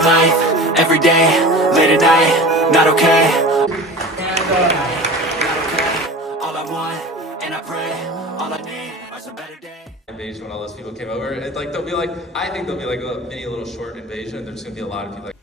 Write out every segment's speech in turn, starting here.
living life, every day, late at night, not okay. All I want, and I pray, all I need are some better days. Invasion when all those people came over. It's like they'll be like, I think there'll be like a mini little short invasion. There's gonna be a lot of people like.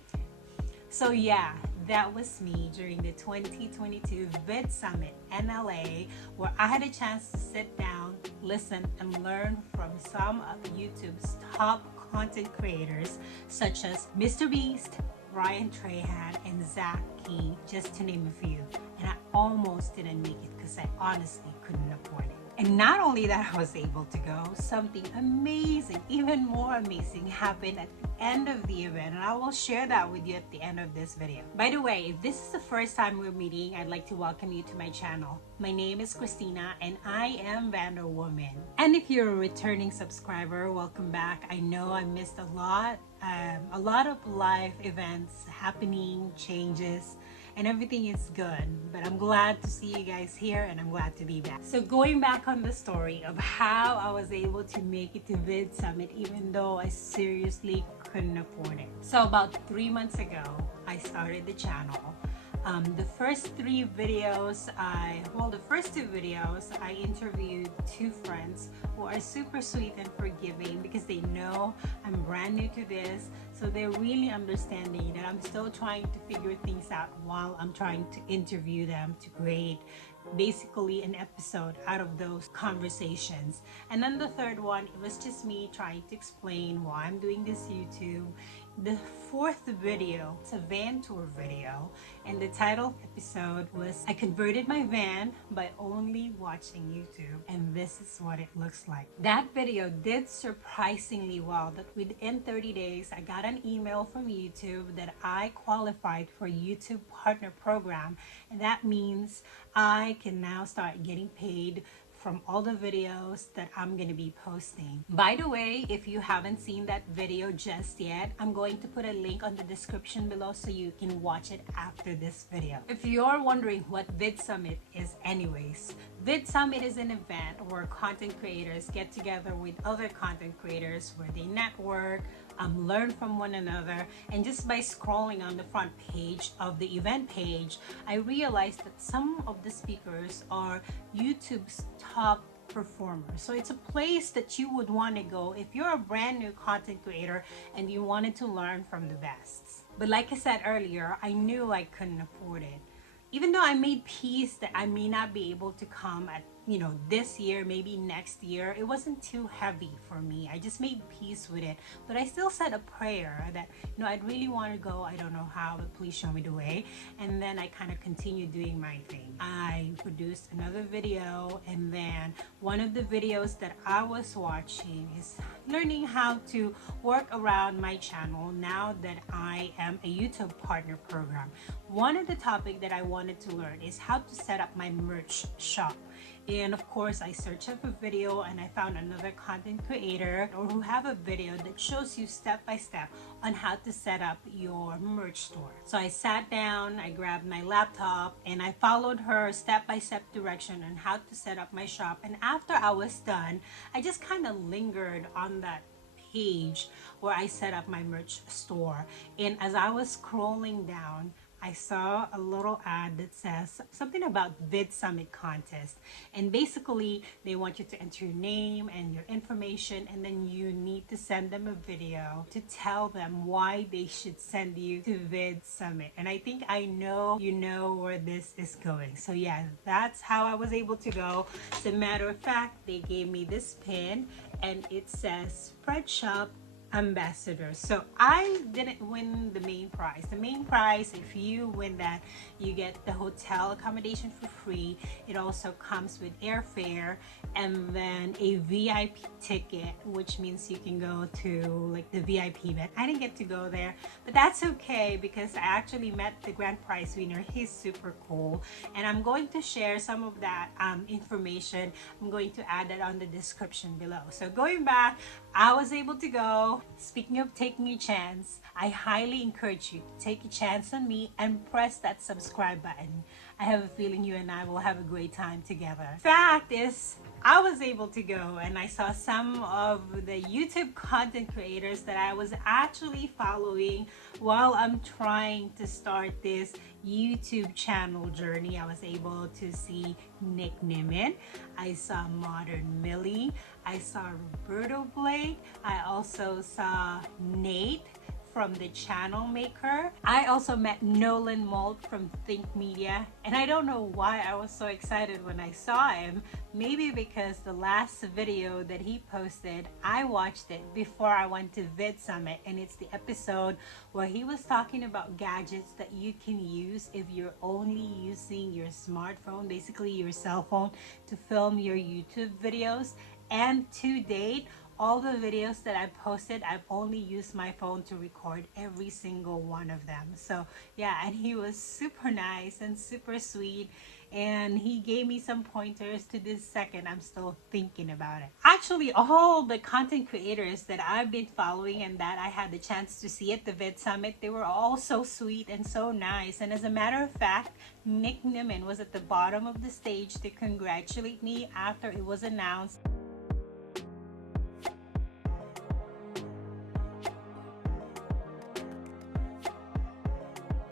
So yeah, that was me during the 2022 VidSummit in LA, where I had a chance to sit down, listen, and learn from some of YouTube's top content creators such as Mr. Beast, Ryan Trahan, and Zach Key, just to name a few. And I almost didn't make it because I honestly couldn't afford it. And not only that I was able to go, something amazing, even more amazing, happened at the end of the event, and I will share that with you at the end of this video. By the way, if this is the first time we're meeting, I'd like to welcome you to my channel. My name is Christina and I am VanderWoman. And if you're a returning subscriber, welcome back. I know I missed a lot of life events happening, changes, and everything is good, but I'm glad to see you guys here and I'm glad to be back. So going back on the story of how I was able to make it to VidSummit even though I seriously couldn't afford it. So about 3 months ago, I started the channel. The first two videos, I interviewed two friends who are super sweet and forgiving because they know I'm brand new to this. So they're really understanding that I'm still trying to figure things out while I'm trying to interview them to create basically an episode out of those conversations. And then the third one, it was just me trying to explain why I'm doing this YouTube. The fourth video, it's a van tour video, and the title episode was I converted my van by only watching YouTube, and this is what it looks like. That video did surprisingly well, that within 30 days I got an email from YouTube that I qualified for YouTube Partner Program, and that means I can now start getting paid from all the videos that I'm going to be posting. By the way, if you haven't seen that video just yet, I'm going to put a link on the description below so you can watch it after this video. If you're wondering what VidSummit is anyways, VidSummit is an event where content creators get together with other content creators where they network, learn from one another, and just by scrolling on the front page of the event page, I realized that some of the speakers are YouTube's top performers. So it's a place that you would want to go if you're a brand new content creator and you wanted to learn from the best. But like I said earlier, I knew I couldn't afford it. Even though I made peace that I may not be able to come at this year, maybe next year, it wasn't too heavy for me. I just made peace with it. But I still said a prayer that, I'd really want to go. I don't know how, but please show me the way. And then I kind of continued doing my thing. I produced another video, and then one of the videos that I was watching is learning how to work around my channel now that I am a YouTube Partner Program. One of the topics that I wanted to learn is how to set up my merch shop. And of course, I searched up a video and I found another content creator who have a video that shows you step by step on how to set up your merch store. So I sat down, I grabbed my laptop, and I followed her step-by-step direction on how to set up my shop. And after I was done, I just kind of lingered on that page where I set up my merch store. And as I was scrolling down, I saw a little ad that says something about VidSummit contest, and basically they want you to enter your name and your information, and then you need to send them a video to tell them why they should send you to VidSummit. And I think I know you know where this is going. So yeah, that's how I was able to go. As a matter of fact, they gave me this pin and it says Spread Shop Ambassador. So I didn't win the main prize. The main prize, if you win that, you get the hotel accommodation for free. It also comes with airfare and then a VIP ticket, which means you can go to like the VIP event. I didn't get to go there, but that's okay because I actually met the grand prize winner. He's super cool, and I'm going to share some of that information. I'm going to add that on the description below. So going back, I was able to go. Speaking of taking a chance, I highly encourage you to take a chance on me and press that subscribe button. I have a feeling you and I will have a great time together. Fact is, I was able to go and I saw some of the YouTube content creators that I was actually following while I'm trying to start this YouTube channel journey. I was able to see Nick Nimmin, I saw Modern Millie, I saw Roberto Blake, I also saw Nate from the Channel Maker. I also met Nolan Molt from Think Media, and I don't know why I was so excited when I saw him. Maybe because the last video that he posted, I watched it before I went to VidSummit, and it's the episode where he was talking about gadgets that you can use if you're only using your smartphone, basically your cell phone, to film your YouTube videos. And to date, all the videos that I posted, I've only used my phone to record every single one of them. So yeah, and he was super nice and super sweet, and he gave me some pointers. To this second, I'm still thinking about it. Actually, all the content creators that I've been following and that I had the chance to see at the VidSummit, they were all so sweet and so nice. And as a matter of fact, Nick Nimmin was at the bottom of the stage to congratulate me after it was announced.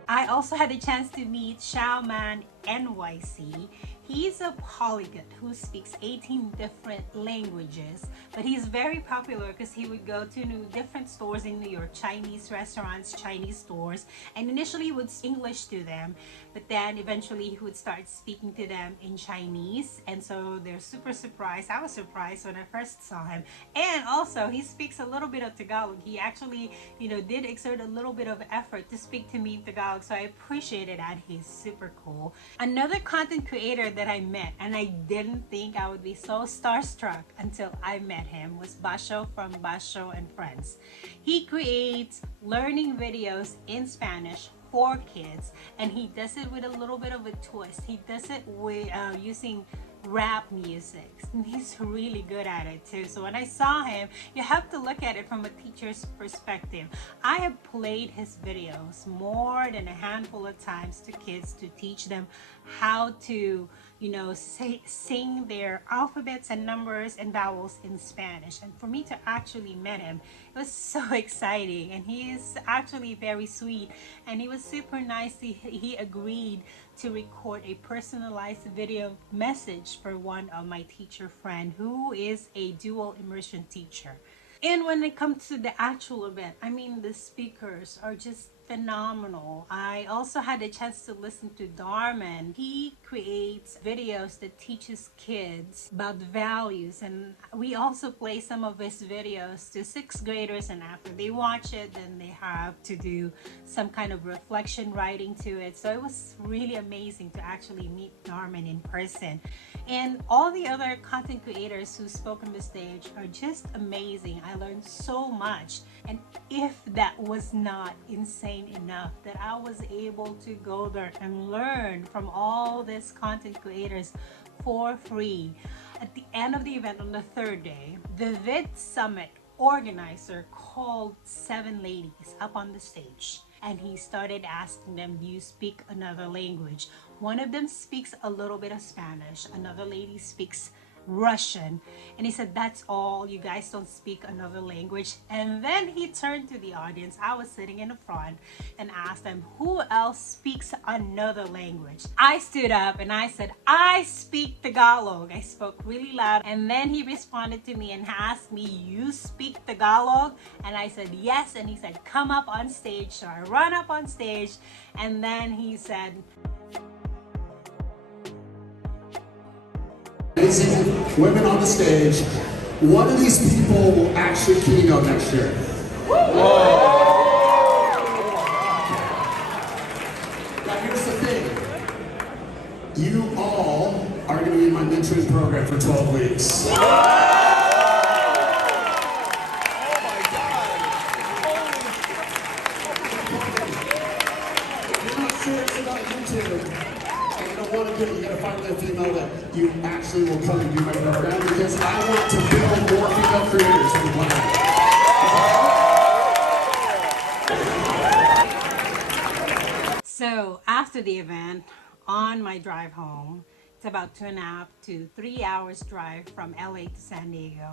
I also had a chance to meet Xiaoman NYC. He's a polyglot who speaks 18 different languages, but he's very popular because he would go to different stores in New York, Chinese restaurants, Chinese stores, and initially he would speak English to them, but then eventually he would start speaking to them in Chinese, and so they're super surprised. I was surprised when I first saw him. And also he speaks a little bit of Tagalog. He actually, did exert a little bit of effort to speak to me in Tagalog, so I appreciated that. He's super cool. Another content creator that I met, and I didn't think I would be so starstruck until I met him, was Basho from Basho and Friends. He creates learning videos in Spanish for kids, and he does it with a little bit of a twist. He does it with using rap music, and he's really good at it too. So when I saw him, you have to look at it from a teacher's perspective. I have played his videos more than a handful of times to kids to teach them how to sing their alphabets and numbers and vowels in Spanish. And for me to actually meet him, it was so exciting, and he is actually very sweet, and he was super nice. He agreed to record a personalized video message for one of my teacher friend who is a dual immersion teacher. And when it comes to the actual event, I mean, the speakers are just phenomenal. I also had a chance to listen to Darman. He creates videos that teaches kids about values, and we also play some of his videos to 6th graders, and after they watch it, then they have to do some kind of reflection writing to it. So it was really amazing to actually meet Darman in person. And all the other content creators who spoke on the stage are just amazing. I learned so much. And if that was not insane enough that I was able to go there and learn from all these content creators for free. At the end of the event on the 3rd day, the VidSummit organizer called 7 ladies up on the stage, and he started asking them, do you speak another language? One of them speaks a little bit of Spanish, another lady speaks Russian, and he said, that's all, you guys don't speak another language? And then he turned to the audience. I was sitting in the front, and asked them, who else speaks another language? I stood up and I said, I speak Tagalog. I spoke really loud, and then he responded to me and asked me, you speak Tagalog? And I said, yes. And he said, come up on stage. So I run up on stage, and then he said, amazing women on the stage. One of these people will actually keynote next year. Now here's the thing. You all are going to be in my mentoring program for 12 weeks. Oh my God! You're not serious about YouTube. You gotta find that female that you actually will come and do my program, because I want to build more female creators for the planet. So after the event, on my drive home, It's about 2.5 to 3 hours drive from LA to San Diego.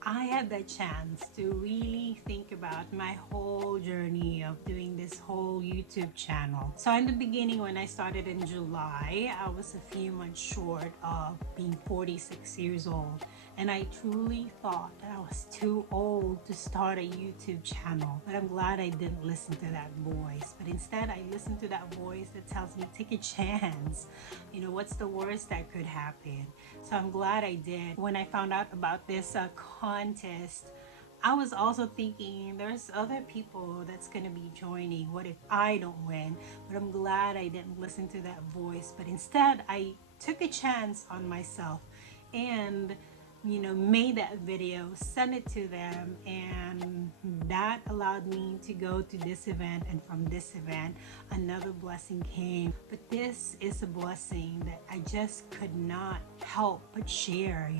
I had the chance to really think about my whole journey of doing this whole YouTube channel. So in the beginning, when I started in July, I was a few months short of being 46 years old. And I truly thought that I was too old to start a YouTube channel. But I'm glad I didn't listen to that voice. But instead, I listened to that voice that tells me, take a chance. You know, what's the worst that could happen? So I'm glad I did. When I found out about this contest, I was also thinking there's other people that's gonna be joining. What if I don't win? But I'm glad I didn't listen to that voice. But instead, I took a chance on myself and made that video, sent it to them, and that allowed me to go to this event. And from this event, another blessing came. But this is a blessing that I just could not help but share.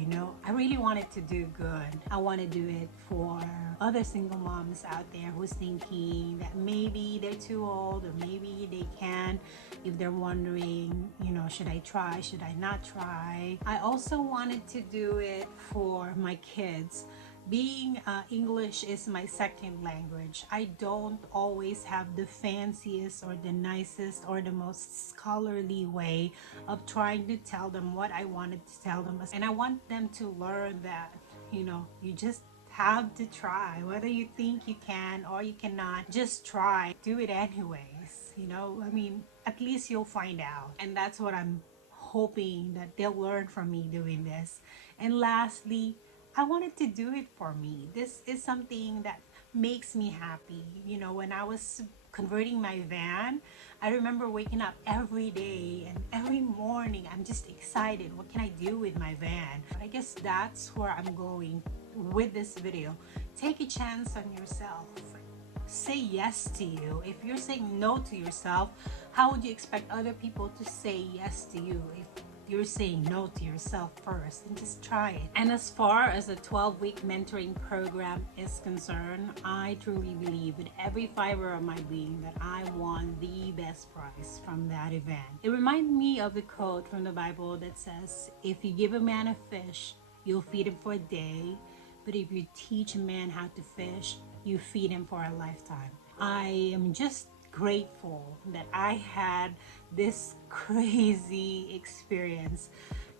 I really wanted to do good. I want to do it for other single moms out there who's thinking that maybe they're too old, or maybe they can. If they're wondering, should I try, should I not try? I also wanted to do it for my kids. Being English is my second language. I don't always have the fanciest or the nicest or the most scholarly way of trying to tell them what I wanted to tell them. And I want them to learn that, you just have to try. Whether you think you can or you cannot, just try. Do it anyways. At least you'll find out. And that's what I'm hoping that they'll learn from me doing this. And lastly, I wanted to do it for me. This is something that makes me happy. When I was converting my van, I remember waking up every day and every morning I'm just excited. What can I do with my van? But I guess that's where I'm going with this video. Take a chance on yourself. Say yes to you. If you're saying no to yourself, how would you expect other people to say yes to you if you're saying no to yourself first? And just try it. And as far as a 12-week mentoring program is concerned, I truly believe with every fiber of my being that I won the best prize from that event. It reminded me of the quote from the Bible that says, if you give a man a fish, you'll feed him for a day. But if you teach a man how to fish, you feed him for a lifetime. I am just grateful that I had this crazy experience.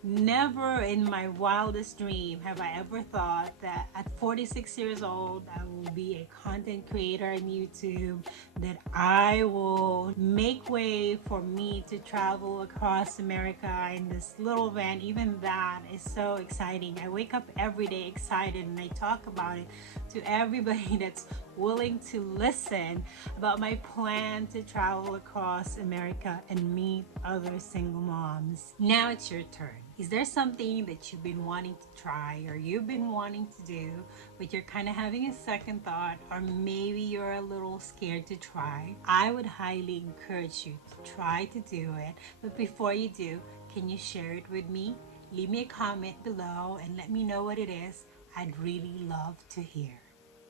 Never in my wildest dream have I ever thought that at 46 years old I will be a content creator on YouTube, that I will make way for me to travel across America in this little van. Even that is so exciting. I wake up every day excited and I talk about it to everybody that's willing to listen about my plan to travel across America and meet other single moms. Now it's your turn. Is there something that you've been wanting to try or you've been wanting to do, but you're kind of having a second thought, or maybe you're a little scared to try? I would highly encourage you to try to do it. But before you do, can you share it with me? Leave me a comment below and let me know what it is. I'd really love to hear.